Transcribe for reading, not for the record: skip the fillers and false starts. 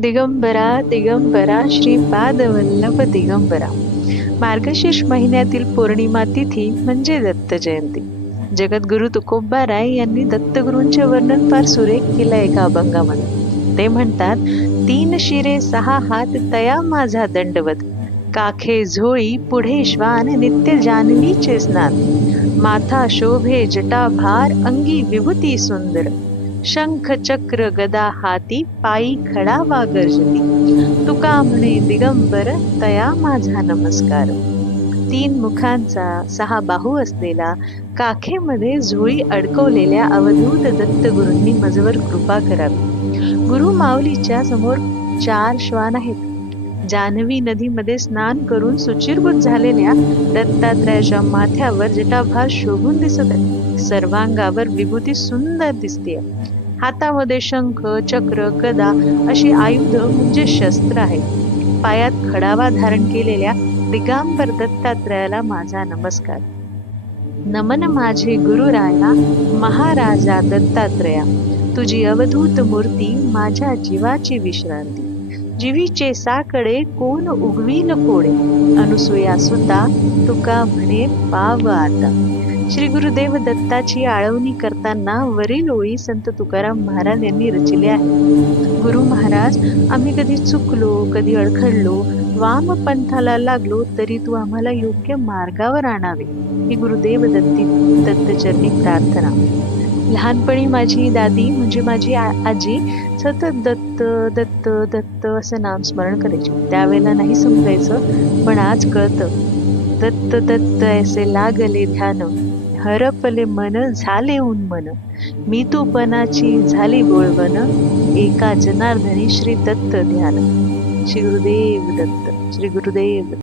दिगंबरा दिगंबरा श्रीपादवल्लभ दिगंबरा. मार्गशीर्ष महिन्यातील पौर्णिमा तिथी म्हणजे दत्त जयंती. जगद्गुरु तुकोबाराय यांनी दत्तगुरूंचे वर्णन फार सुरेख केलं एका अभंगामध्ये. ते म्हणतात, तीन शिरे सहा हात तया माझा दंडवत, काखे झोळी पुढे श्वान नित्य जान्हवीचे स्नान, माथा शोभे जटा भार अंगी विभूती सुंदर, शंख चक्र गदा हाती पायी खडावा गर्जती, तुका म्हणे दिगंबर तया माझा नमस्कार. तीन मुखांचा सहा बाहू असलेला काखेमध्ये झोळी अडकवलेल्या अवधूत दत्तगुरूंनी मजवर कृपा करावी. गुरु माऊलीच्या समोर चार श्वान आहेत. जान्हवी नदीमध्ये स्नान करून सुचिरभूत झालेल्या दत्तात्रयाच्या माथ्यावर जटाभार शोभून दिसत आहे. सर्वांगावर विभूती सुंदर दिसते. हातामध्ये शंख चक्र गदा अशी आयुध म्हणजे शस्त्र आहेत. पायात खडावा धारण केलेल्या दिगंबर दत्तात्रयाला माझा नमस्कार. नमन माझे गुरुराया महाराजा दत्तात्रया, तुझी अवधूत मूर्ती माझ्या जीवाची विश्रांती. जीवीचे साकडे कोण उगवील कोडे, अनुसूया सुता तुका म्हणे पाव आता. श्री गुरुदेव दत्ताची आळवणी करताना वरील ओळी संत तुकाराम महाराज यांनी रचिल्या आहेत. गुरु महाराज, आम्ही कधी चुकलो, कधी अडखडलो, वाम पंथाला लागलो तरी तू आम्हाला योग्य मार्गावर आणावे, ही गुरुदेव दत्तचरणी प्रार्थना. लहानपणी माझी दादी म्हणजे माझी आजी सतत दत्त दत्त दत्त असं नामस्मरण करायची. त्यावेळेला नाही समजायचं, पण आज कळतं. दत्त दत्त ऐसे लागले ध्यान, हरपले मन झाले उन्मन, मी तूपणाची झाली बोळवण, एका जनार्दनी श्री दत्त ध्यान. श्री गुरुदेव दत्त. श्री गुरुदेव.